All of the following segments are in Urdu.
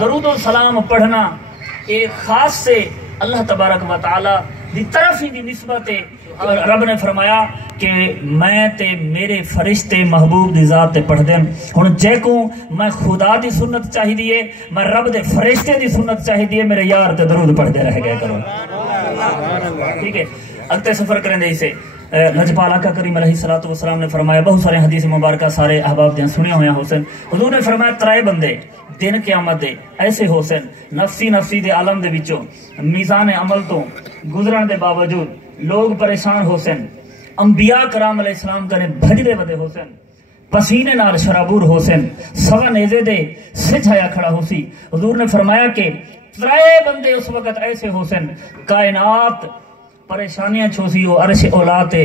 درود و سلام پڑھنا ایک خاص سے اللہ تبارک و تعالی دی طرف ہی دی نسبت ہے. رب نے فرمایا کہ میں تے میرے فرشتے محبوب دی ذات تے پڑھ دیں. ہن جے کو میں خدا دی سنت چاہی دیے، میں رب دے فرشتے دی سنت چاہی دیے، میرے یار تے درود پڑھتے رہ گئے کرو. ٹھیک ہے، اگتے سفر کریں دے اسے. لجپال آقا کریم علیہ الصلوۃ والسلام نے فرمایا، بہت سارے حدیث مبارکہ سارے احباب دے سنیا ہویا حسین. حضور نے فرمایا ترائے بندے دن قیامت دے ایسے حسین نفسی نفسی دے عالم دے وچوں میزان عمل تو گزرن دے باوجود لوگ پریشان حسین، انبیاء کرام علیہ السلام کرے بھجدے ودے حسین، پسینے نال شرابور حسین، سوا نیزے دے سجھایا کھڑا ہوسی. حضور نے فرمایا کہ ترائے بندے اس وقت ایسے حسین کائنات پریشانیاں چھوسی ہو عرش اولاتے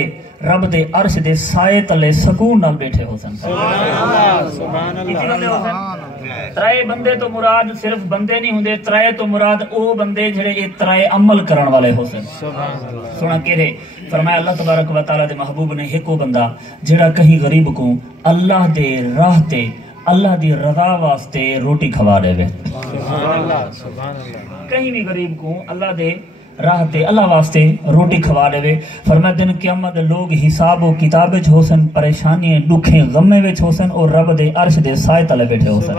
رب دے عرش دے سائے تلے سکون نال بیٹھے حسین. سبحان اللہ. ترائے بندے تو مراد صرف بندے نہیں ہوندے، ترائے تو مراد او بندے جڑے یہ ترائے عمل کرن والے حسین. سونا کہے فرمایا اللہ تبارک و تعالی دے محبوب نے ایک او بندہ جڑا کہیں غریب کو اللہ دے راہ تے اللہ دی رضا واسطے روٹی کھوا دے وے. کہیں بھی غریب کو اللہ دے راہ تے اللہ واسطے روٹی کھوا دے وے. فرمایا دن قیامت لوگ حساب و کتاب وچ حسین، پریشانیاں دکھیں غمے وچ حسین اور رب دے عرش دے سائے تلے بیٹھے حسین.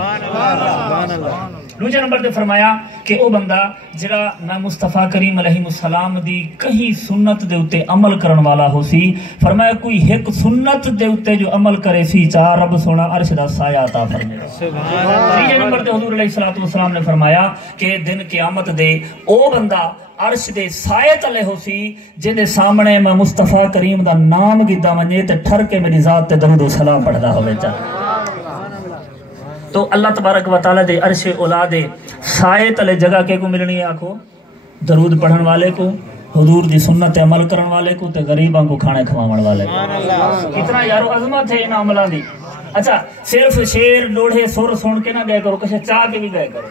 دوسرے نمبر تے فرمایا کہ او بندہ جڑا میں مصطفیٰ کریم علیہ السلام دی کہیں سنت دے اتے عمل کرن والا ہو سی. فرمایا کوئی ایک سنت دے اتے جو عمل کرے سی چاہ رب سونا عرش دا سایہ عطا فرمائے. تیسرے نمبر تے حضور علیہ السلام نے فرمایا کہ دن قیامت دے او بندہ عرش دے سائے تلے ہو سی جن دے سامنے میں مصطفیٰ کریم دا نام گیتا منجے تے ٹھر کے میری ذات تے درود و سلام پڑھدا ہوئے چاہ. تو اللہ تبارک و تعالی دے عرش اولا دے سائے تلے جگہ کے کو ملنی ہے. آکھو درود پڑھن والے کو، حضور دی سنت عمل کرن والے کو تے غریباں کو کھانے کھواون والے کو. کتنا یارو عظمت ہے ان عملاں دی. اچھا صرف شیر لوڑے سر سن کے نہ گئے کرو، کچھ چاہ کے بھی گئے کرو.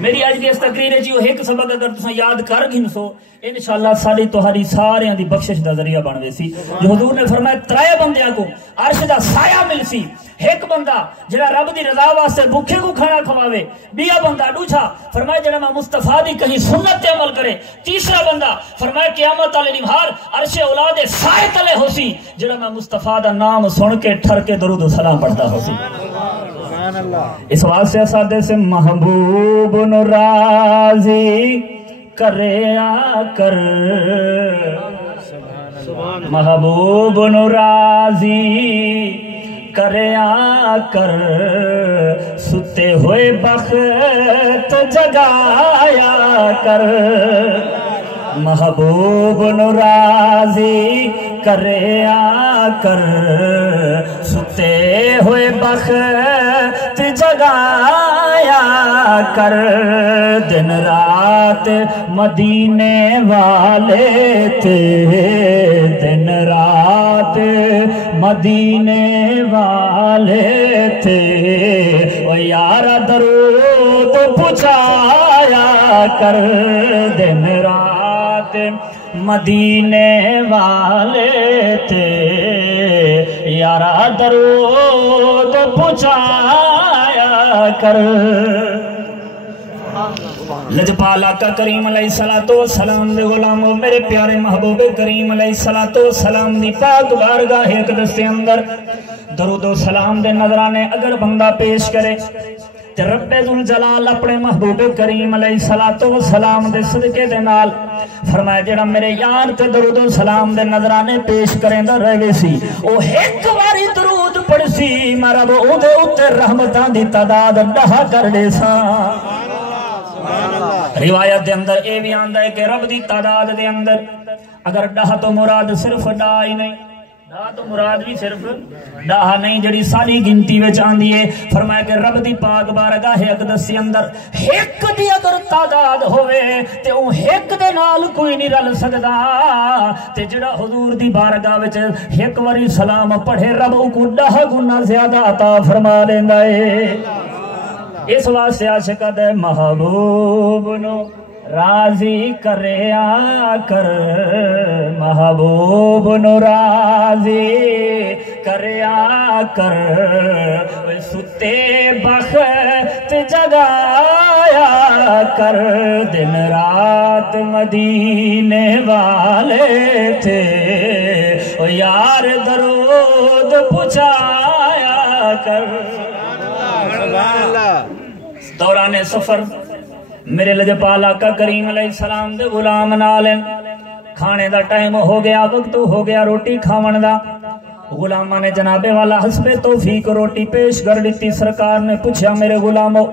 میری آج دی اس تقریر ہے جو ایک سبق اگر تساں یاد کر گھنسو انشاءاللہ ساری تہاری سارے دی بخشش دا ذریعہ بن وے سی. جو حضور نے فرمایا ترائے بندیاں کو عرش دا سایہ مل سی. ایک بندہ جڑا رب دی رضا واسطے بھوکے کو کھانا کھواوے، بیا بندہ دوسرا فرمایا جڑا میں مصطفیٰ دی کہیں سنت تے عمل کرے، تیسرا بندہ فرمایا قیامت والے نمہار عرش اولاد سائے تلے ہوسی جڑا میں مصطفیٰ دا نام سن کے ٹھر کے درود و سلام پڑھتا ہوسی. اس واسطے اسادے سے محبوب نو راضی کریا کر، محبوب نو راضی کریا کر، ستے ہوئے بخت جگایا کر، محبوب نو راضی کریا کر، ستے ہوئے بخت جگایا کر، دن رات مدینے والے تھے، دن رات مدینے والے تھے، وہ یارا درود پہنچایا کر، دن رات مدینے والے تھے، یارا درود پہنچایا کر. لجپال آقا کریم علیہ السلام دے غلامو میرے پیارے محبوب کریم علیہ السلام دی پاک بارگاہ اقدس دے اندر درود و سلام دے نظرانے اگر بندہ پیش کرے تے رب ذوالجلال اپنے محبوب کریم علیہ السلام دے صدقے دے نال فرمایا جڑا میرے یار تے درود و سلام دے نظرانے پیش کریں دا رہے سی او ایک واری درود پڑھ سی مارا وہ او دے اتے رحمتاں دی تعداد ڈہا کر دے سا. روایت دے اندر اے بھی آندہ ہے کہ رب دی تعداد دے اندر اگر ڈہا تو مراد صرف ڈہا ہی نہیں، ڈہا تو مراد بھی صرف ڈہا نہیں جڑی ساری گنتی وچ آندی ہے. فرمایا کہ رب دی پاک بارگاہ اقدس دے اندر ایک دی اگر تعداد ہوئے تے او ایک دے نال کوئی نہیں رل سکدا تے جڑا حضور دی بارگاہ وچ ایک واری سلام پڑھے رب او کو 10 گنا زیادہ عطا فرما دیندا ہے. اس واسطے عاشق دے محبوب نو راضی کریا کر، محبوب نو راضی کریا کر، ستے بخت جگایا کر دن رات مدینے والے تھے او یار درود پہنچایا کر دوران سفر میرے لجپال آقا کریم علیہ السلام دے غلام نالن کھانے دا ٹائم ہو گیا وقت ہو گیا روٹی کھاون دا غلامہ نے جناب والا حسب توفیق روٹی پیش کر دیتی سرکار نے پوچھا میرے غلامو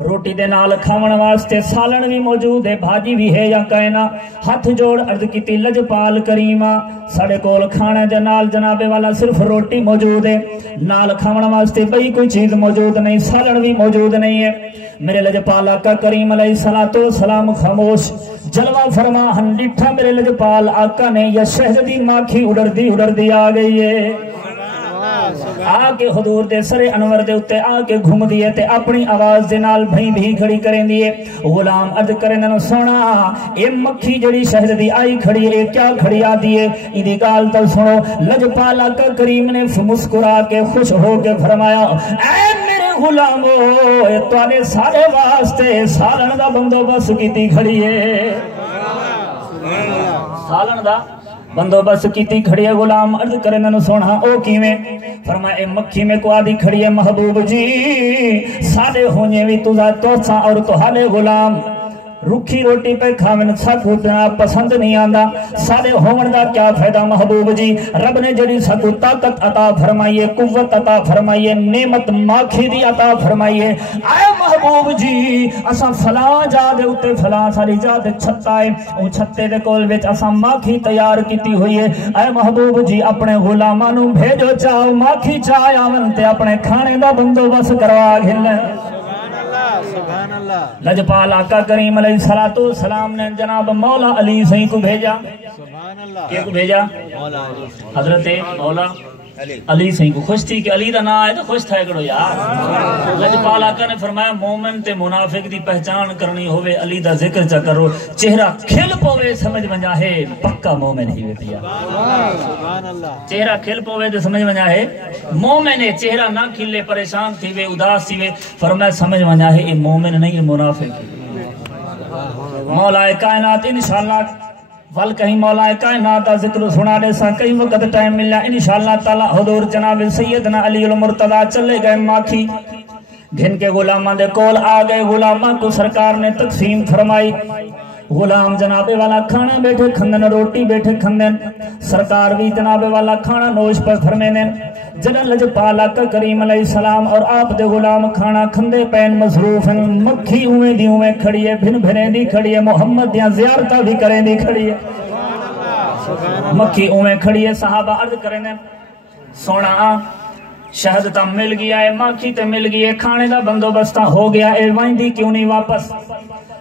روٹی دے نال کھاون واسطے سالن بھی موجود ہے بھاجی بھی ہے یا کائنا ہاتھ جوڑ عرض کیتی لجپال کریمہ ساڑے کول کھانے دے نال جناب والا صرف روٹی موجود ہے نال کھاون واسطے بھئی کوئی چیز موجود نہیں سالن بھی موجود نہیں ہے میرے لجپال آقا کریم علیہ السلام خاموش جلوہ فرما ہن ڈٹھا میرے لجپال آقا نے یا شہد دی ماکھی اڑر دی آ گئی ہے آکے حضور دے سر انور دے اتے آکے گھوم دیئے تے اپنی آواز دے نال بھئی بھی کھڑی کریں دیئے غلام عرض کریں دنو سونا اے مکھی جڑی شہد دی آئی کھڑی اے کیا کھڑی آ دیئے ایدی گال تل سنو لجپال آقا کریم نے مسکرا کے خوش ہو کے فرمایا اے میرے غلامو اے توانے سارے واسطے سالن دا بندوبست کیتی کھڑی ہے سالن دا بندوبست کیتی کھڑی ہے غلام عرض کرے ننو سونا او کیویں فرمایا اے مکھی میں کو آدھی کھڑی ہے محبوب جی سادے ہونے بھی توسا اور تہالے غلام رکھی روٹی پہ کھاون سکو پسند نہیں آندا سارے ہومن دا کیا فائدہ محبوب جی رب نے جڑی سکو طاقت عطا فرمائیے قوت عطا فرمائیے نعمت ماکھی دی عطا فرمائیے آئے محبوب جی اساں فلاں جا دے اتے فلاں ساری جا دے چھتا ہے او چھتے دے کول وچ اساں ماکھی تیار کیتی ہوئی ہے آئے محبوب جی اپنے غلامانوں بھیجو چاہو ماکھی چاہ آون تے اپنے کھانے دا بندوبست کروا گھلیں لجپال آقا کریم علیہ السلام نے جناب مولا علی سہی کو بھیجا کیا کو بھیجا حضرت مولا علی سہی کو خوش تھی کہ علی دا نا آئے تو خوش تھا کرو یار لجپال آقا نے فرمایا مومن تے منافق دی پہچان کرنی ہوئے علی دا ذکر چا کرو چہرہ کھل پوے سمجھ منجا ہے پکا مومن ہی ہوئے پیا چہرہ کھل پوے تے سمجھ منجا ہے مومن ہے چہرہ نہ کھلے پریشان تھی وے اداس تھی وے فرمایا سمجھ منجا ہے یہ مومن نہیں ہے منافق مولا کائنات انشاءاللہ ول کہیں مولا کائنات ذکر سنا دے سا کئی وقت ٹائم ملیا انشاءاللہ تعالی حضور جناب سیدنا علی المرتضی چلے گئے ماکھی گھن کے غلامہ دے کول آ گئے غلامہ کو سرکار نے تقسیم فرمائی غلام جناب والا کھانا بیٹھے کھندن روٹی بیٹھے کھندن سرکار بھی جناب والا کھانا نوش پر فرمیدن جنن لجپال آقا کریم علیہ السلام اور آپ دے غلام کھانا کھندے پین مصروف ہیں مکھی اویں دی اویں کھڑی ہے بھن بھنیں دی کھڑی ہے محمد دیاں زیارتہ بھی کریں دی کھڑی ہے مکھی اویں کھڑی ہے صحابہ عرض کریں سونا شہد تا مل گیا ہے مکھی تے مل گئی ہے کھانے دا بندوبست ہو گیا اے وائندی کیوں نہیں واپس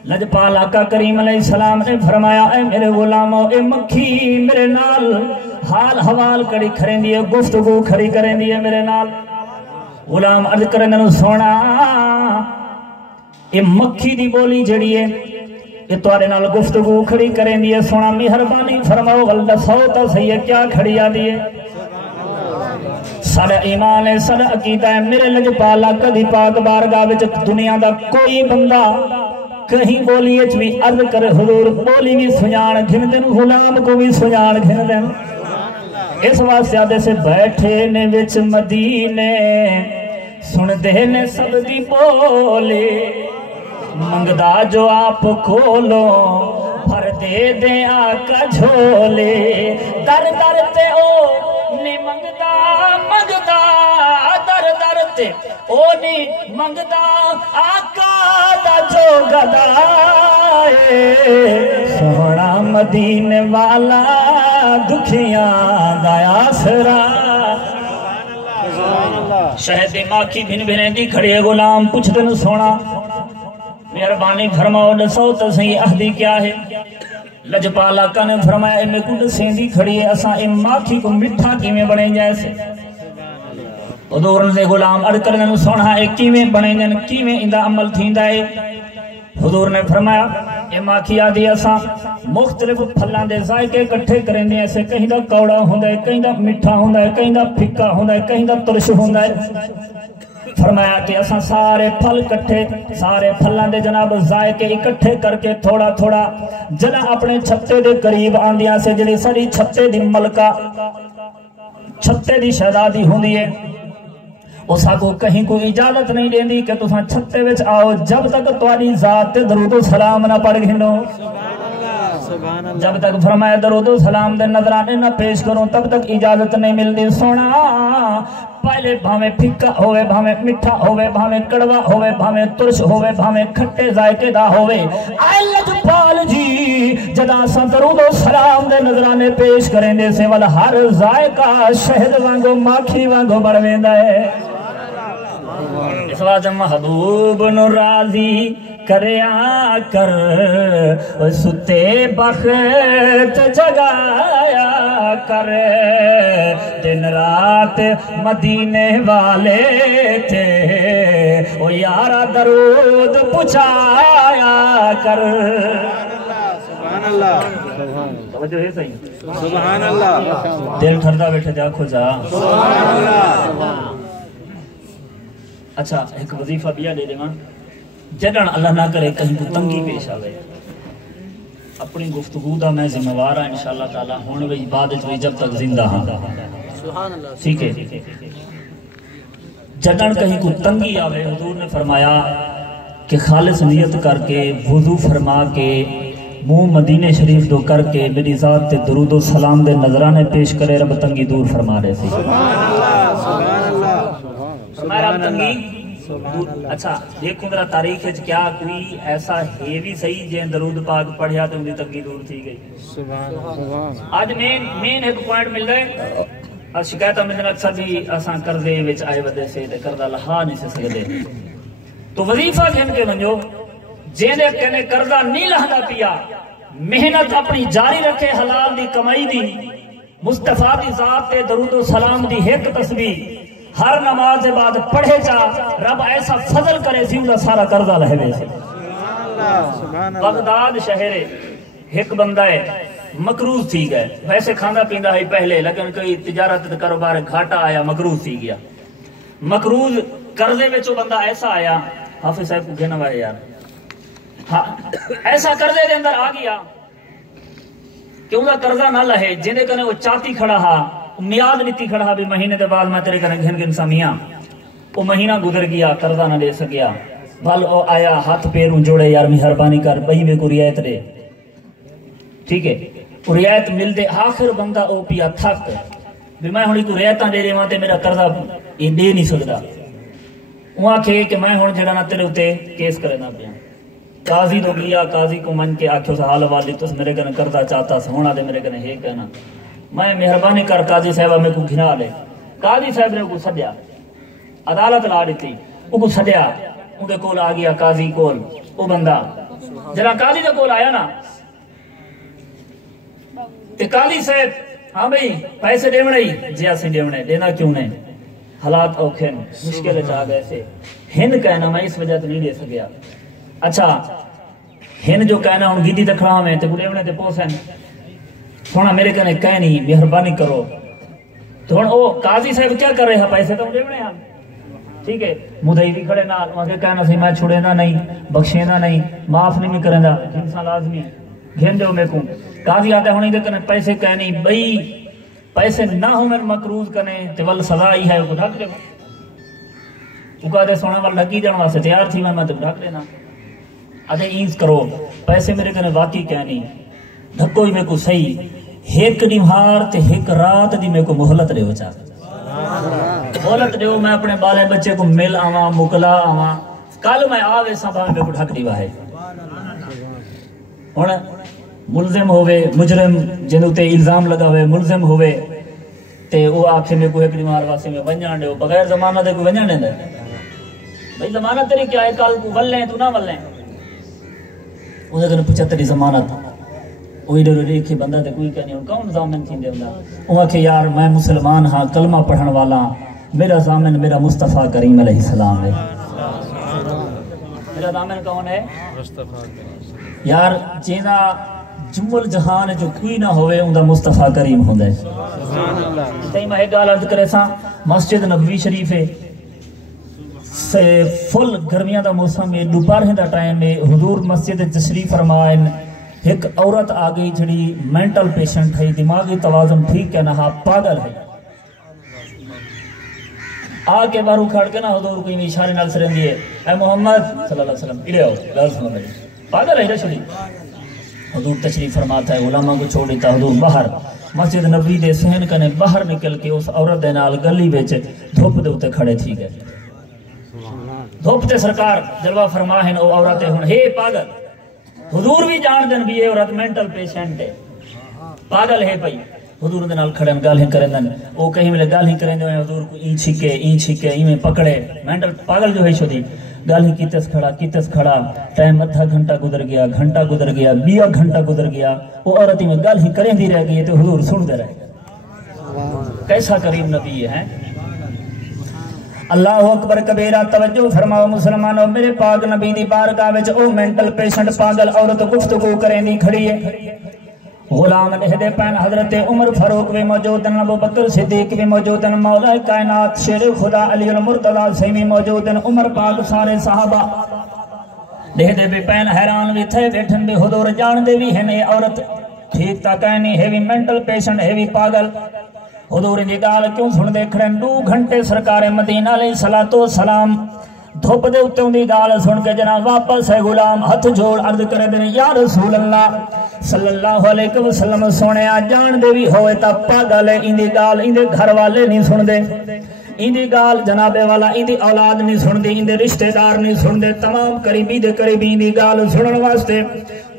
لجپال آقا کریم علیہ السلام نے فرمایا اے میرے غلاموں اے مکھی میرے نال حال حوال کڑی کھریں دیئے گفتگو کھڑی کریں دیئے میرے نال غلام عرض کریں دنو سونا اے مکھی دی بولی جڑی ہے اے توارے نال گفتگو کھڑی کریں دیئے سونا مہربانی فرماؤ غلطہ سوتا سہی کیا کھڑی آ دیئے سارا ایمان ہے سارا عقیدہ ہے میرے لجپال آقا دی پاک بارگاہ وچ دنیا دا کوئی بندہ کہیں بولی اچ بھی عرض کرے حضور بولی بھی سنجان گھن دن غلام کو بھی سنجان گھن دن اس واسطے آدھے سے بیٹھے نے وچ مدینے سن دے نے سب دی بولی منگدا جو آپ کھولو بھر دے دے آقا جھولے در در تے او نی منگدا منگدا در در تے او نی منگدا آقا دا جو گدائے سونا مدینے والا دکھیاں دا آسرا شہد ماکھی بھن بھنے دی کھڑی غلام پوچھ دن سونا مہربانی فرماؤ دسو تو صحیح عہدی کیا ہے لجپال آقا نے فرمایا اے میں کڈ سیندی کھڑی ہے اساں اے ماکھی کو مٹھا کیویں بنے جیسے حضور نے غلام عرض کرنے سونا اے کیویں بنے جن کیویں اندا عمل تھیندا ہے حضور نے فرمایا اے ماکھی آدھی اساں مختلف پھلاں دے ذائقے اکٹھے کرندے ایسے کہیں دا کوڑا ہوندا ہے کہیں دا میٹھا ہوندا ہے کہیں دا پھکا ہوندا ہے کہیں دا ترش ہوندا ہے فرمایا کہ اساں سارے پھل کٹھے سارے پھلاں دے جناب ذائقے اکٹھے کر کے تھوڑا تھوڑا جنا اپنے چھتے دے قریب آندیاں سے جڑی ساری چھتے دی ملکہ چھتے دی شہزادی ہوندی ہے اسا کو کہیں کوئی اجازت نہیں دیندی کہ تساں چھتے وچ آؤ جب تک تہاڈی ذات تے درود و سلام نہ پڑھ گھنو جب تک فرمایا درود و سلام دے نظرانے نہ پیش کروں تب تک اجازت نہیں ملتی سونا پہلے بھاویں پھکا ہوئے بھاویں مٹھا ہوئے بھاویں کڑوا ہوئے بھاویں ترش ہوئے بھاویں کھٹے ذائقے دا ہوئے اے لجپال جی جدا سا درود و سلام دے نظرانے پیش کریں دے سے والا ہر ذائقہ شہد وانگو ماکھی وانگو بڑھ ویندا ہے اس واسطے محبوب نو راضی کریا کر ستے بخت جگایا کر دن رات مدینے والے تھے او یارا درود پہنچایا کر سبحان اللہ توجہ ہے صحیح سبحان اللہ دل ٹھردا بیٹھے جا کھو جا سبحان اللہ اچھا ایک وظیفہ بیا دے دیواں جدن اللہ نہ کرے کہیں کو تنگی پیش آوے اپنی گفتگو دا میں ذمہ وار ہاں انشاءاللہ تعالی ہون وی بعد وچ جب تک زندہ ہاں سبحان اللہ ٹھیک ہے جدن کہیں کو تنگی آوے حضور نے فرمایا کہ خالص نیت کر کے وضو فرما کے منہ مدینے شریف دو کر کے میری ذات تے درود و سلام دے نظرانے پیش کرے رب تنگی دور فرما رہے سی سبحان اللہ سبحان اللہ فرمایا رب تنگی اچھا دیکھو ذرا تاریخ وچ کیا کوئی ایسا ہے بھی صحیح جے درود پاک پڑھیا تے ان دی تنگی دور تھی گئی سبحان آج مین ایک پوائنٹ مل رہے شکایتاں ملن اکثر بھی اساں قرضے وچ آئے ودے سے تے قرضہ لہا نہیں سے سکدے تو وظیفہ گھن کے ونجو جیندے کنے قرضہ نہیں لہندا پیا محنت اپنی جاری رکھے حلال دی کمائی دی مصطفیٰ دی ذات تے درود و سلام دی ایک تسبیح ہر نماز بعد پڑھے جا رب ایسا فضل کرے سی انہا سارا قرضہ لہے بے سے بغداد شہر ایک بندہ ہے مقروض تھی گئے ویسے کھانا پیندہ ہے پہلے لیکن کوئی تجارت کاروبار گھاٹا آیا مقروض تھی گیا مقروض قرضے میں جو بندہ ایسا آیا حافظ صاحب کو گھنا ہے یار ایسا قرضے دے اندر آ گیا کہ انہا قرضہ نہ لہے جنہیں کنے وہ چاہتی کھڑا ہا میاد لیتی کھڑا بھی مہینے دے بعد میں تیرے کنے گھن گھن سامیاں وہ مہینہ گزر گیا قرضہ نہ لے سکیا بھل او آیا ہاتھ پیروں جوڑے یار مہربانی کر بہی میں کو رعایت دے ٹھیک ہے وہ رعایت مل دے آخر بندہ او پیا تھک بھی میں ہونی کو رعایتاں دے دے وہاں تے میرا قرضہ یہ دے نہیں سکتا وہاں کہے کہ میں ہون جڑا نہ تیرے ہوتے کیس کرے نہ پیا قاضی تو گیا قاضی کو من کے آکھو سا حال والی تو میرے کنے قرضہ چاہتا سونا دے میرے کنے ہے کہنا میں مہربانی کر قاضی صاحبہ میں کو گھنا لے قاضی صاحب نے کو سدیا عدالت لا دیتی وہ کو سدیا ان کے کول آ گیا قاضی کول وہ بندہ جنا قاضی دے کول آیا نا تے قاضی صاحب ہاں بھئی پیسے دیونے ہی جی اسی دیونے دینا کیوں نہیں حالات اوکھے مشکل چاہ گئے سے ہن کہنا میں اس وجہ تو نہیں دے سکیا اچھا ہن جو کہنا ہوں گیدی تکھڑا میں تے دیونے تے پوسن سونا میرے کنے کہہ نہیں مہربانی کرو تو ہن او قاضی صاحب کیا کر رہے ہیں پیسے تو دیونے ہیں ٹھیک ہے مدعی بھی کھڑے نال وہاں کے کہنا سی میں چھوڑینا نہیں بخشینا نہیں معاف نہیں کرندا انسان لازمی گھن دیو میں کو قاضی آتے ہونے دے کنے پیسے کہہ نہیں بھئی پیسے نہ ہو میں مقروض کنے تے ول سزا ہی ہے وہ ڈھک دے تو کہتے سونا ول لگی جان واسطے تیار تھی میں تو ڈھک دینا ادے اینز کرو پیسے میرے کنے واقعی کہہ نہیں ڈھکو ہی میں کو صحیح ایک نمہار تے ایک رات دی میں کو مہلت دے ہو چاہتا مہلت دے ہو میں اپنے بالے بچے کو مل آواں مکلا آواں کل میں آوے سنبھا میں کو ڈھک دیوا ہے ہن ملزم ہوئے مجرم جنوں تے الزام لگا ہوئے ملزم ہوئے تے او آکھے میں کو ایک نمہار واسطے میں ونجان دے بغیر ضمانت دے کو ونجان دے بھئی ضمانت تیری کیا ہے کل کو ولیں تو نہ ولیں او دے کنے پوچھا تیری ضمانت وہی ڈر ریکھے بندہ تے کوئی کہنے ہوں کون ضامن تھی دے ہوندا وہ کہ یار میں مسلمان ہاں کلمہ پڑھن والا میرا ضامن میرا مصطفیٰ کریم علیہ السلام ہے میرا ضامن کون ہے یار جینا جمل جہان جو کوئی نہ ہوئے اندہ مصطفیٰ کریم ہوندہ ہے تیمہ ایک گال عرض کرے سا مسجد نبوی شریف ہے فل گرمیاں دا موسم ہے دوپہر دا ٹائم ہے حضور مسجد تشریف فرمائن ایک عورت آ گئی جڑی مینٹل پیشنٹ ہے دماغی توازن ٹھیک ہے نہ پاگل ہے آ کے بارو کھڑ کے نا حضور کوئی اشارے نال سرن دیے اے محمد صلی اللہ علیہ وسلم ادھر آؤ گل سنو میری پاگل ہے رشدی حضور تشریف فرماتا ہے علماء کو چھوڑ دیتا حضور باہر مسجد نبی دے صحن کنے باہر نکل کے اس عورت دے نال گلی وچ دھوپ دے اوتے کھڑے تھی گئے دھوپ تے سرکار جلوہ فرمائن او عورت ہن ہے پاگل حضور بھی جان دن بھی یہ عورت مینٹل پیشنٹ ہے پاگل ہے بھائی حضور دے نال کھڑن گل ہی کرن دن او کہیں ویلے گل ہی کرن دے حضور کو این چھکے ایویں پکڑے مینٹل پاگل جو ہے شدی گل ہی کیتس کھڑا ٹائم آدھا گھنٹہ گزر گیا 20 گھنٹہ گزر گیا وہ عورت میں گل ہی کریں دی رہ گئی تو حضور سن دے رہے کیسا کریم نبی ہے اللہ اکبر کبیرہ توجہ فرماؤ مسلمانوں میرے پاک نبی دی بارگاہ وچ او مینٹل پیشنٹ پاگل عورت گفتگو کریں دی کھڑی ہے غلام لہدے پین حضرت عمر فاروق بھی موجود ہیں ابو بکر صدیق بھی موجود ہیں مولا کائنات شیر خدا علی المرتضی سیمی موجود ہیں عمر پاک سارے صحابہ لہدے بھی پین حیران بھی تھے بیٹھن بھی حضور جان دے بھی ہیں یہ عورت ٹھیک تا کہنی ہے بھی مینٹل پیشنٹ ہے بھی پاگل حضور دی گال کیوں سن دے کھڑے 2 گھنٹے سرکار مدینہ علیہ الصلوۃ والسلام دھوپ دے اوتے دی گال سن کے جناب واپس ہے غلام ہاتھ جوڑ عرض کرے دے یا رسول اللہ صلی اللہ علیہ وسلم سونے جان دے بھی ہوئے تا پاگل ہے ان دی گال ان دے گھر والے نہیں سن دے ان دی گال جناب والا ان دی اولاد نہیں سن دے ان دے رشتہ دار نہیں سن دے تمام قریبی دے قریبی ان دی گال سنن واسطے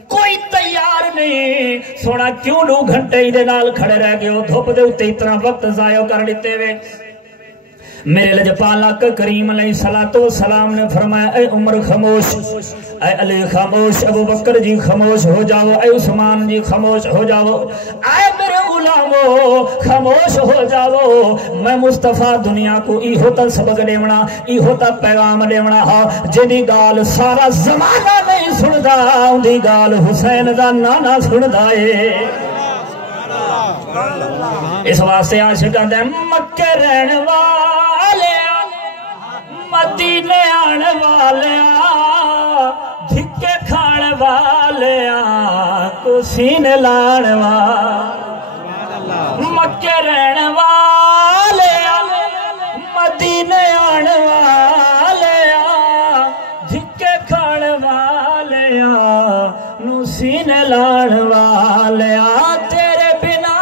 کوئی تیار نہیں سونا کیوں 2 گھنٹے دے نال کھڑے رہ گئے دھوپ دے اوتے اتنا وقت ضائع کر دیتے ہوئے میرے لجپالا کریم علیہ الصلوۃ والسلام نے فرمایا اے عمر خاموش اے علی خاموش ابو بکر جی خاموش ہو جاؤ اے عثمان جی خاموش ہو جاؤ اے میرے غلامو خاموش ہو جاؤ میں مصطفیٰ دنیا کو ای ہوتا سبق دیونا ای ہوتا پیغام دیونا ہاں جدی گال سارا زمانہ نہیں سندا اندی گال حسین دا نانا سندا ہے اس واسطے عاشقاں دے مکے رہن والے مدینے آن والے دھکے کھان والے کو سینے لان والے مکے رہن والے مدینے آن والے دھکے کھان والے نو سینے لان والے تیرے بنا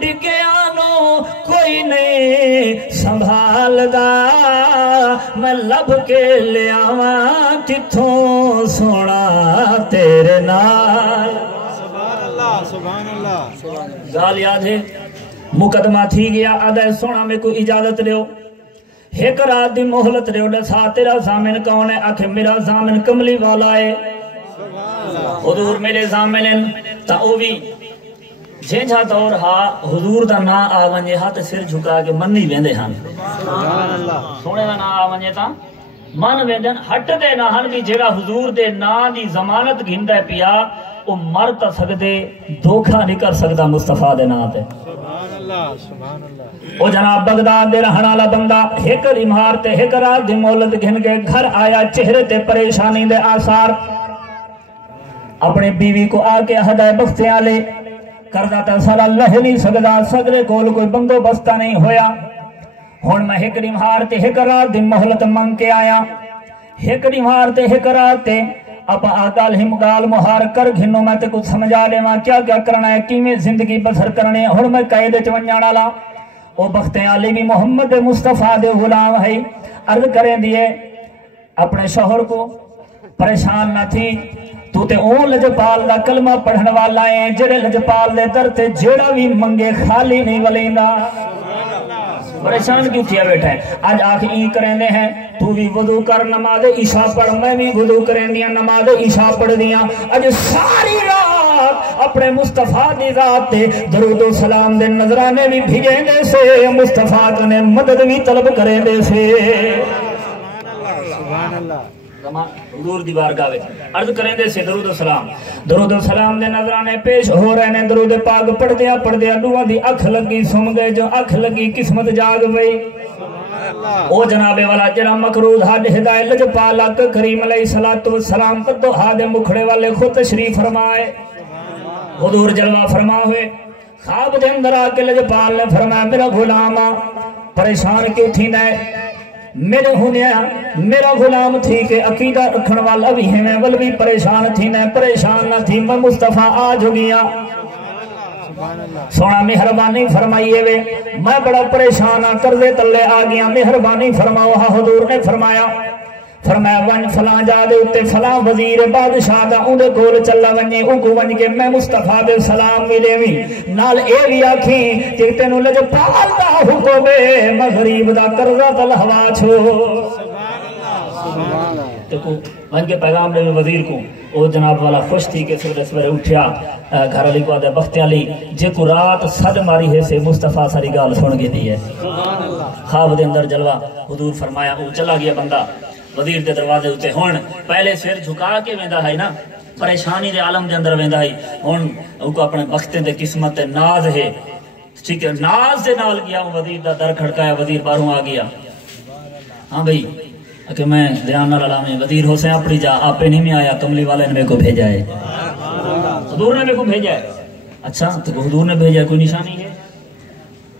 ڈگیانو کوئی نہیں سنبھال دا میں لب کے لے آواں کتھوں سونا تیرے نال سبحان اللہ گال یاد ہے مقدمہ تھی گیا آدھے سونا میں کوئی اجازت لیو ایک رات دی مہلت لیو دسا تیرا زامن کون ہے آکھے میرا زامن کملی والا ہے حضور میرے زامن تا او بھی جنجا دور ہاں حضور دا نا آونجے ہاں تے سر جھکا کے من نہیں ویندے ہاں سونے دا نا آونجے تا من ویندن ہٹ دے نا ہاں بھی جگہ حضور دے نا دی ضمانت گھندہ پیا او مر تا سکدے دھوکھا نہیں کر سکدا مصطفیٰ دے نا تے او جناب بغداد دے رہن والا بندہ ایک ریمار تے ایک رات دی مولد گھن کے گھر آیا چہرے تے پریشانی دے آثار اپنے بیوی کو آ کے ہدایت بختے آلے کردہ تا سارا لہ نہیں سکدا صدرے کول کوئی بندو بستہ نہیں ہویا ہون میں ہکڑی مہار تے ہک رات دن محلت منگ کے آیا ہکڑی مہار تے ہک رات تے اپا آگال ہم گال مہار کر گھنو میں تے کچھ سمجھا لے ماں کیا کرنا ہے کیمیں زندگی بسر کرنے ہون میں قائد چونجانا لا او بخت علی بھی محمد مصطفیٰ دے غلام ہے عرض کریں دیئے اپنے شوہر کو پریشان نہ تھی تو تے اون لجپال دا کلمہ پڑھن والا ہے جڑے لجپال دے در تے جیڑا بھی منگے خالی نہیں ولیندہ پریشان کیوں کیا بیٹھا ہے آج آنکھ این کریں دے ہیں تو بھی وضو کر نماز عشاء پڑھ میں بھی وضو کریں دیا نماز عشاء پڑھ دیا آج ساری رات اپنے مصطفیٰ دی ذات تے درود و سلام دے نظرانے بھی بھیجیں دے سے مصطفیٰ کنے مدد بھی طلب کریں دے سے سبحان اللہ حضور دی بارگاہ وچ عرض کریں دے سے درود و سلام دے نظرانے پیش ہو رہے ہیں درود پاک پڑھ دیا دعا دی اکھ لگی سم گئے جو اکھ لگی قسمت جاگ گئی او جناب والا جڑا مقروض حد ہدایت لجپال کریم علیہ الصلوۃ والسلام کو ہاد مکھڑے والے خود تشریف فرمائے حضور جلوہ فرما ہوئے خواب دے اندر آ کے لجپال نے فرمایا میرا غلام پریشان کیوں تھی نہ میرے ہونیا میرا غلام تھی کہ عقیدہ رکھن والا بھی ہے میں ول بھی پریشان تھی نہ پریشان نہ تھی میں مصطفیٰ آج ہو گیا سونا مہربانی فرمائیے وے میں بڑا پریشان ہاں قرضے تلے آ گیا مہربانی فرماؤ حضور نے فرمایا ون فلاں جا دے اتے فلاں وزیر بادشاہ دا اندے کول چلا ونجے اگو ونج کے میں مصطفیٰ دے سلام ملے وی نال اے بھی آکھیں کہ تینوں لجپال دا حکم میں غریب دا قرضہ تلہوا چھو دیکھو ون کے پیغام دے وزیر کو او جناب والا خوش تھی کہ سورے اٹھیا گھر علی کو آدھے بخت علی جے کو رات صد ماری ہے سے مصطفیٰ ساری گال سن گئی دی ہے خواب دے اندر جلوہ حضور فرمایا او چلا گیا بندہ وزیر دے دروازے ہوتے ہون پہلے سر جھکا کے ویندا ہے نا پریشانی دے عالم دے اندر ویندا ہے ہون او کو اپنے بختے دے قسمت ناز ہے ٹھیک ہے ناز دے نال گیا وزیر دا در کھڑکایا وزیر باہروں آ گیا ہاں بھائی کہ میں دھیان نہ لڑا میں وزیر حسین اپنی جا آپ نہیں میں آیا کملی والے نے میرے کو بھیجا ہے حضور نے میرے کو بھیجا ہے اچھا تو حضور نے بھیجا ہے کوئی نشانی ہے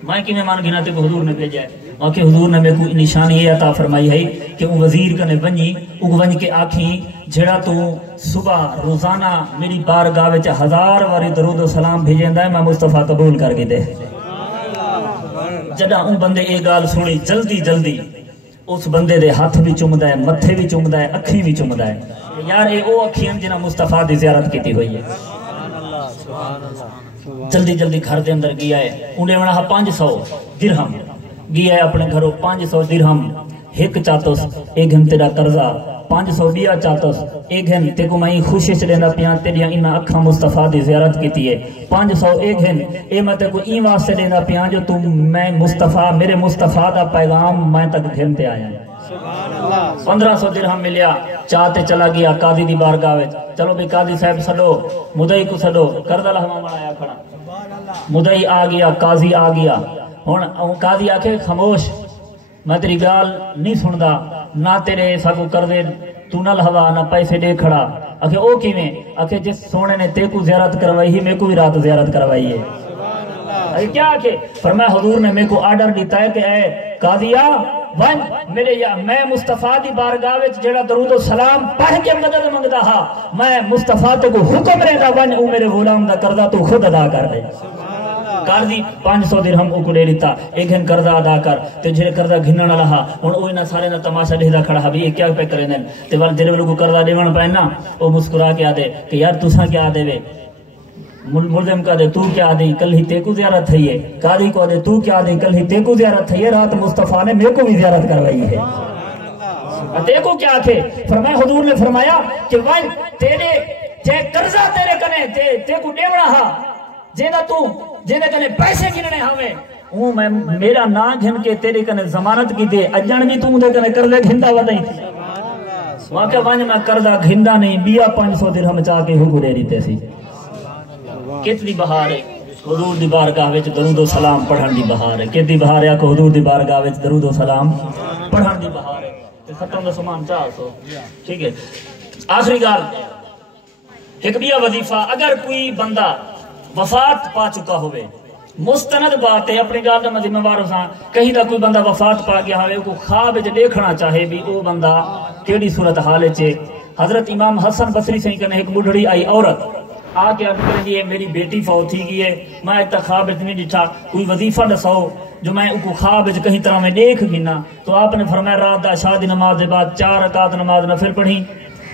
میں کی مہمان گنا تے کو حضور نے بھیجا ہے اور کہ حضور نے میرے کو نشانی یہ عطا فرمائی ہے کہ وہ وزیر کنے بنی ونج کے آکھیں جڑا تو صبح روزانہ میری بارگاہ وچ 1000 واری درود و سلام بھیجیندا ہے میں مصطفیٰ قبول کر کے دے جڑا ان بندے یہ گال سنی جلدی جلدی اس بندے دے ہاتھ بھی چومدا ہے متھے بھی چومدا ہے اکھی بھی چومدا ہے یار اے او اکھیاں جنہاں مصطفیٰ دی زیارت کیتی ہوئی ہے جلدی جلدی گھر دے اندر گیا ہے انہیں وڑا 500 درہم گیا ہے اپنے گھروں 500 درہم ایک چاتوس ایک گھنٹے دا قرضہ 500 بیا چاتوس ایک گھن تے کو میں خوشی سے لینا پیاں تیریاں انہاں اکھاں مصطفیٰ دی زیارت کیتی ہے 500 ایک گھن اے میں تے کو این واسطے لینا پیاں جو تم میں مصطفیٰ میرے مصطفیٰ دا پیغام میں تک گھنتے آیا 1500 درہم ملیا چاہتے چلا گیا قاضی دی بارگاہ وچ چلو بھی قاضی صاحب سڈو مدعی کو سڈو کردہ لہما بنایا کھڑا مدعی آ گیا قاضی آ گیا ہوں قاضی آکھے خاموش میں تیری گال نہیں سندا نہ تیرے ساکو کردے تو نہ لہوا نہ پیسے دے کھڑا آکھے او کیویں آکھے جس سونے نے تے کو زیارت کروائی ہی میں کو بھی رات زیارت کروائی ہے آکھے کیا آکھے فرمایا حضور نے میں کو آرڈر دیتا ہے کہ اے قاضیا ون میرے یا میں مصطفیٰ دی بارگاہ وچ جڑا درود و سلام پڑھ کے مدد منگدا ہا میں مصطفیٰ تے کو حکم رہندا ون او میرے غلام دا قرضہ تو خود ادا کر دے قاضی 500 درہم او کو دے دیتا ایک گھن قرضہ ادا کر تے جڑے قرضہ گھنن والا ہا ہن او انہاں سارے دا تماشا دیکھدا کھڑا بھی کیا پہ کرے دین تے ول جڑے لوگ قرضہ دیون پے نا او مسکرا کے آدے کہ یار تساں کیا دے وے ملزم کا دے تو کیا دے کل ہی تے کو زیارت تھی ہے قاضی کو دے تو کیا دے کل ہی تے کو زیارت تھی ہے رات مصطفیٰ نے میرے کو بھی زیارت کروائی ہے تے کو کیا تھے فرمایا حضور نے فرمایا کہ ون تیرے جے قرضہ تیرے کنے تے کو دیونا ہا جینا تو جینے کنے پیسے گننے ہمیں وہ میں میرا نا گھن کے تیرے کنے ضمانت کی دے اجان بھی تو دے کنے قرضے گھندا ودائی تھی وہاں کہ ون میں قرضہ گھندا نہیں بیا 500 درہم چاہ کے ہو دے دیتے سی کتنی بہار ہے حضور دی بارگاہ وچ درود و سلام پڑھن دی بہار ہے کتنی بہار ہے کہ حضور دی بارگاہ وچ درود و سلام پڑھن دی بہار ہے تے ختم دا سامان 400 ٹھیک ہے آخری گال ایک بیا وظیفہ اگر کوئی بندہ وفات پا چکا ہوئے مستند بات ہے اپنی گال دا میں ذمہ وار ہاں کہیں دا کوئی بندہ وفات پا گیا ہوئے کو خواب وچ دیکھنا چاہے بھی او بندہ کیڑی صورت حال وچ حضرت امام حسن بصری سے کنے ایک بڈھڑی آئی عورت آ کے آگے جی میری بیٹی فوت تھی گئی ہے میں ایک تک خواب نہیں ڈٹھا کوئی وظیفہ دساؤ جو میں کو خواب کہیں طرح میں دیکھ گنا تو آپ نے فرمایا رات دا شادی نماز دے بعد 4 رکعت نماز نفل پڑھی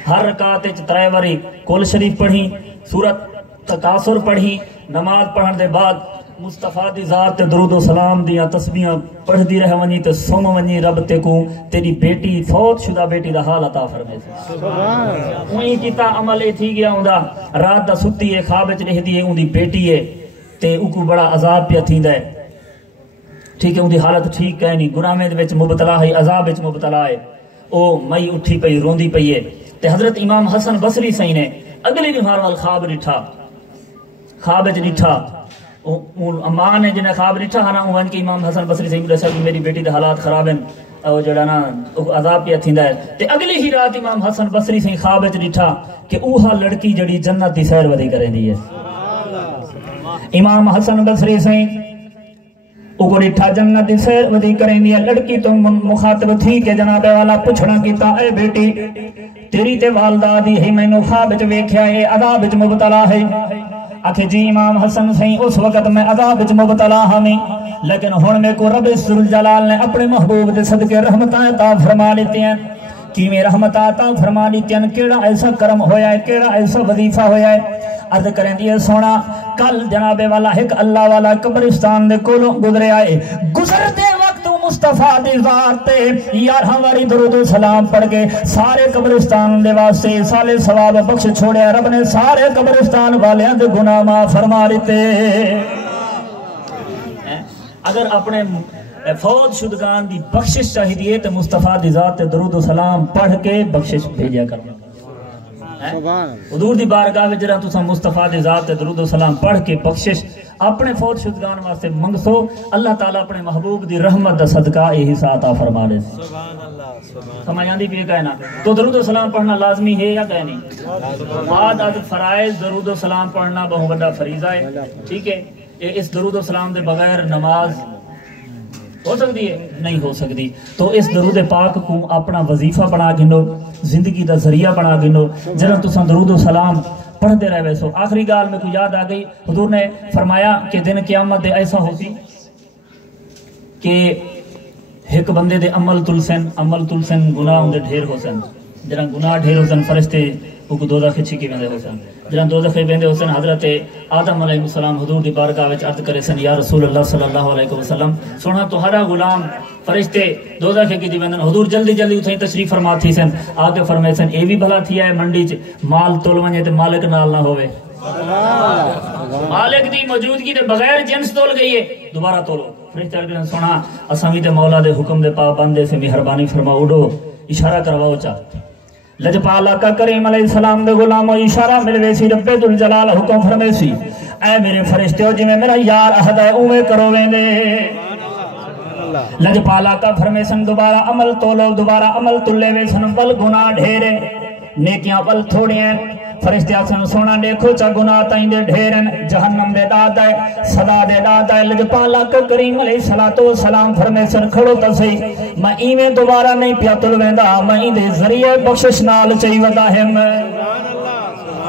ہر رکعت وچ 3 واری کل شریف پڑھی سورت تکاثر پڑھی نماز پڑھن دے بعد مصطفیٰ دی ذات تے درود و سلام دیاں تسبیحاں پڑھ دی رہ ونی تے سوم ونی رب تے کو تیری بیٹی فوت شدہ بیٹی دا حال عطا فرمائے سبحان وہی کیتا عمل اے تھی گیا ہوندا رات دا ستی ہے خواب وچ رہدی ہے اون دی بیٹی ہے تے او کو بڑا عذاب پیا تھیندا ہے ٹھیک ہے اون دی حالت ٹھیک ہے نہیں گناہ میں وچ مبتلا ہے عذاب وچ مبتلا ہے او مئی اٹھی پئی روندی پئی ہے تے حضرت امام حسن بصری سائیں نے اگلے دن ہر وال خواب ڈٹھا خواب وچ ڈٹھا اماں نے جنہیں خواب ڈٹھا ہنا اون کے امام حسن بصری سے دسیا کہ میری بیٹی دے حالات خراب ہیں او جڑا نا عذاب پہ تھیندا ہے تے اگلی ہی رات امام حسن بصری سے خواب وچ ڈٹھا کہ اوہا لڑکی جڑی جنت دی سیر ودی کریندی ہے امام حسن بصری سے او کو ڈٹھا جنت دی سیر ودی کریندی ہے لڑکی تو مخاطب تھی کہ جناب والا پوچھنا کیتا اے بیٹی تیری تے والدہ دی ہی مینوں خواب وچ ویکھیا ہے عذاب وچ مبتلا ہے آکھے جی امام حسن سہیں اس وقت میں عذاب وچ مبتلا ہمیں لیکن ہن میں کو رب ذوالجلال نے اپنے محبوب دے صدقے رحمتاں عطا فرما لیتے ہیں کی میں رحمت عطا فرما لیتے ہیں کیڑا ایسا کرم ہویا ہے کیڑا ایسا وظیفہ ہویا ہے عرض کریں دیئے سونا کل جناب والا ایک اللہ والا قبرستان دے کولوں گزرے آئے گزرتے وقت مصطفیٰ دی ذات تے یار ہماری درود و سلام پڑھ کے سارے قبرستان دے واسطے سالے ثواب بخش چھوڑے رب نے سارے قبرستان والیاں دے گناہ معاف فرما لیتے اگر اپنے فوت شدگان دی بخشش چاہیے تو مصطفیٰ دی ذات تے درود و سلام پڑھ کے بخشش بھیجیا کرنا حضور دی بارگاہ وچ جڑا تساں مصطفیٰ دی ذات تے درود و سلام پڑھ کے بخشش اپنے فوت شدگان واسطے منگسو اللہ تعالیٰ اپنے محبوب دی رحمت دا صدقہ یہی ساتھ فرما دے سبحان اللہ سمجھ آندی بھی کہنا تو درود و سلام پڑھنا لازمی ہے یا کہ نہیں بعد از فرائض درود و سلام پڑھنا بہت بڑا فریضہ ہے ٹھیک ہے اس درود و سلام دے بغیر نماز ہو سکتی ہے نہیں ہو سکتی تو اس درود پاک کو اپنا وظیفہ بنا گنو زندگی دا ذریعہ بنا گنو جنہاں تساں درود و سلام پڑھتے رہے ویسو آخری گال میں کوئی یاد آ گئی حضور نے فرمایا کہ دن قیامت دے ایسا ہوتی کہ ایک بندے دے عمل تلسن گناہ ہوں دے ڈھیر ہو سن جنہاں گناہ ڈھیر ہو سن فرشتے وہ دوزخ چھکی ویندے ہو سن جنہاں دوزخ ویندے ہو سن حضرت آدم علیہ السلام حضور دی بارگاہ وچ عرض کرے سن یا رسول اللہ صلی اللہ علیہ وسلم سونا تہاڈا غلام فرشتے دوزخ کی دی ویندن حضور جلدی اتھے تشریف فرما تھی سن آگے فرمائے سن اے بھی بھلا تھی ہے منڈی چ مال تول ونجے تے مالک نال نہ ہوے مالک دی موجودگی دے بغیر جنس تول گئی ہے دوبارہ تولو فرشتے کہن سونا اساں وی تے مولا دے حکم دے پابند سے مہربانی فرماؤ اڈو اشارہ کرواؤ چا لجپال آقا کریم علیہ السلام دے غلام اشارہ ملوے سی رب ذوالجلال حکم فرمے سی اے میرے فرشتے ہو جی میں میرا یار عہد ہے اوے کرو ویندے لجپال آقا فرمے سن دوبارہ عمل تولو دوبارہ عمل تلے وے سن بل گناہ ڈھیرے نیکیاں بل تھوڑی ہیں فرشتے آسن سونا دیکھو چا گناہ تائیں دے ڈھیرن جہنم دے داد ہے صدا دے داد ہے لجپال آقا کریم علیہ السلام فرمے سن کھڑو تسی میں ایویں دوبارہ نہیں پیا تل ویندا میں دے ذریعے بخشش نال چاہی ودا ہے میں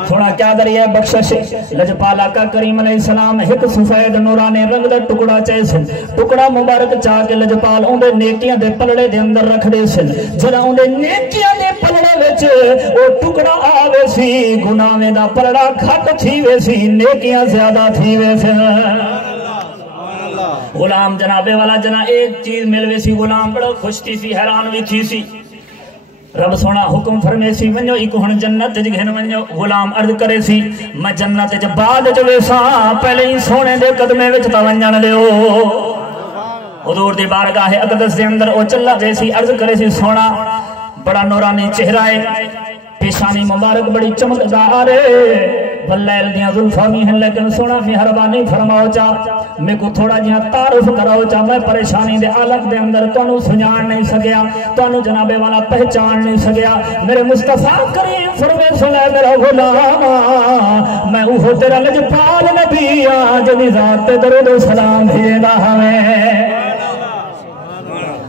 سونا کیا ذریعے بخشش لجپال آقا کریم علیہ السلام ایک سفید نورانے رنگ دا ٹکڑا چاہے سن ٹکڑا مبارک چاہ کے لجپال ان دے نیکیاں دے پلڑے دے اندر رکھ دے سن جڑا ان دے نیکیاں دے پلڑے وچ او ٹکڑا آوے سی گناہ دا پلڑا کھٹ تھی وے سی نیکیاں زیادہ تھی وے سن غلام جنابے والا جنا ایک چیز ملوے سی غلام بڑا خوش تھی سی حیران بھی تھی سی رب سونا حکم فرمے سی ونجو ایک ہن جنت جی گھن ونجو غلام عرض کرے سی میں جنت جب بعد چلے سا پہلے ہی سونے دے قدمے وچ تا ونجن دیو حضور دی بارگاہ اقدس دے اندر او چلا دے سی عرض کرے سی سونا بڑا نورانی چہرہ ہے پیشانی مبارک بڑی چمکدار ہے واللیل دیاں ظلفامی ہیں لیکن سونا مہربانی فرماؤ چا میں کو تھوڑا جہاں تعارف کراؤ چا میں پریشانی دے عالم دے اندر تانوں سنجان نہیں سکیا تانوں جناب والا پہچان نہیں سکیا میرے مصطفیٰ کریم فرمے سنے میرا غلام میں اوہ تیرا لجپال نبی جنی ذات درود و سلام بھیجدا ہمیں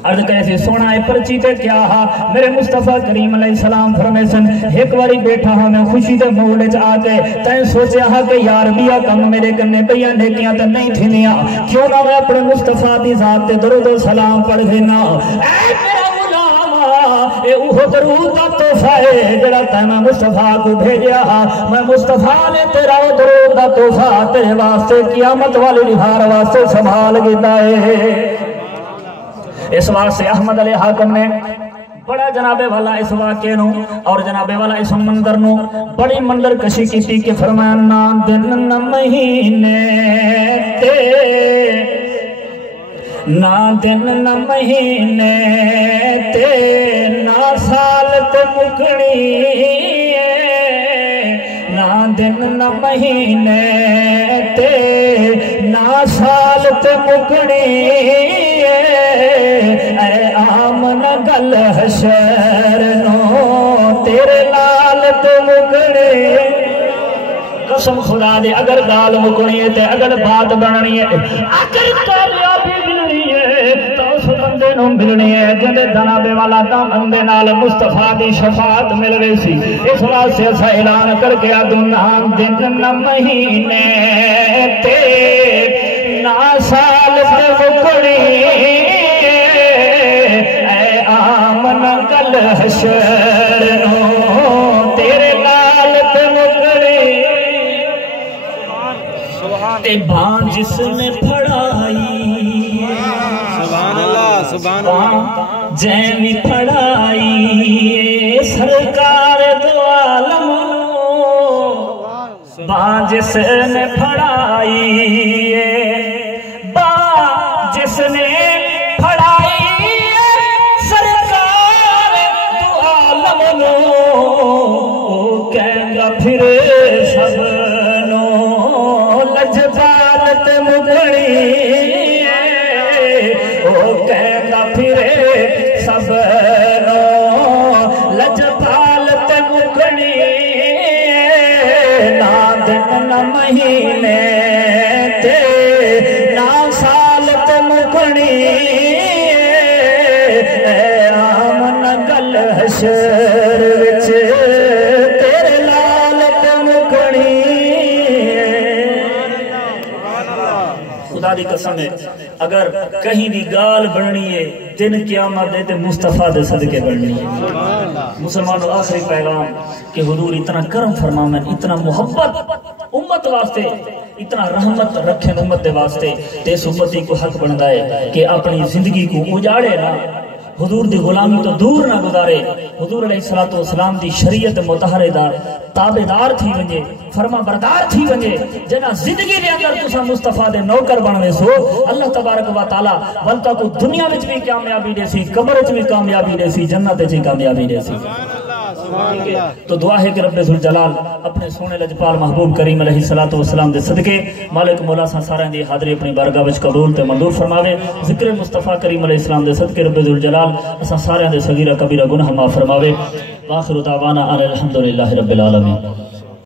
عرض کیسے سونا ہے پرچی تے کیا ہا میرے مصطفیٰ کریم علیہ السلام فرمے سن ایک واری بیٹھا ہاں میں خوشی دے مولے چ آتے تین سوچیا ہاں کہ یار بیا کم میرے کنے پیا نیکیاں تے نہیں تھینیاں کیوں نہ میں اپنے مصطفیٰ دی ذات تے درود و سلام پڑھ دینا اے میرا غلام اے اوہ درود دا تحفہ ہے جڑا تینا مصطفیٰ کو بھیجیا ہاں میں مصطفیٰ نے تیرا درود دا تحفہ تیرے واسطے قیامت والی نہار واسطے سنبھال گیتا ہے اس واسطے احمد علیہ حاکم نے بڑا جنابے والا اس واقعے نو اور جنابے والا اس منظر نو بڑی منظر کشی کی کہ فرمایا نہ دن نہ مہینے تے نہ دن نہ مہینے تے نہ سال تے مکڑی نہ دن نہ مہینے تے نہ سال تے مکڑی اے آمن گل حشر نو تیرے لال تو مکڑے قسم خدا دے اگر گال مکنی ہے تے اگر بات بننی ہے اگر کامیابی ملنی ہے تو اس بندے نو ملنی ہے جدے جنابے والا دامن دے نال مصطفیٰ دی شفاعت مل رہی سی اس واسطے ایسا اعلان کر کے ادنا دن نہ مہینے تے نہ سال تے مکڑی اے آمن گل حشر نو تیرے لال تے مکڑی تے بان جس نے پڑھائی سبحان اللہ سبحان اللہ جیمی پڑھائی سرکار دو عالم بان جس نے پڑھائی بان جس نے پڑھائی سرکار دو عالم کہیں گا پھر سب لجبالت مگڑی او کہنا پھرے سب لجبالت مگڑی نہ دن نہ مہینے تے نہ سالت مگڑی اے آمن گل حشر وچ تیرے لالت مگڑی خدا دی قسم ہے اگر کہیں دی گال بننی ہے دن قیامت دے تے مصطفیٰ دے صدقے بننی ہے مسلمانوں آخری پیغام کہ حضور اتنا کرم فرمائیں اتنا محبت امت واسطے اتنا رحمت رکھیں امت دے واسطے تے اس امتی کو حق بندا ہے کہ اپنی زندگی کو اجاڑے نہ حضور دی غلامی تو دور نہ گزارے حضور علیہ السلام دی شریعت متحرہ دا تابعدار تھی ونجے فرما بردار تھی ونجے جنا زندگی دے اندر تسا مصطفیٰ دے نوکر بنوے سو اللہ تبارک و تعالی ولتا کو دنیا وچ بھی کامیابی دے سی قبر وچ بھی کامیابی دے سی جنت وچ بھی کامیابی دے سی تو دعا ہے کہ رب ذوالجلال اپنے سونے لجپال محبوب کریم علیہ السلام دے صدقے مالک مولا سارے دی حاضری اپنی بارگاہ وچ قبول تے منظور فرماوے ذکر مصطفیٰ کریم علیہ السلام دے صدقے رب ذوالجلال اسا سارے دے صغیرہ کبیرہ گناہ معاف فرماوے واخر دعوانا الحمدللہ رب العالمین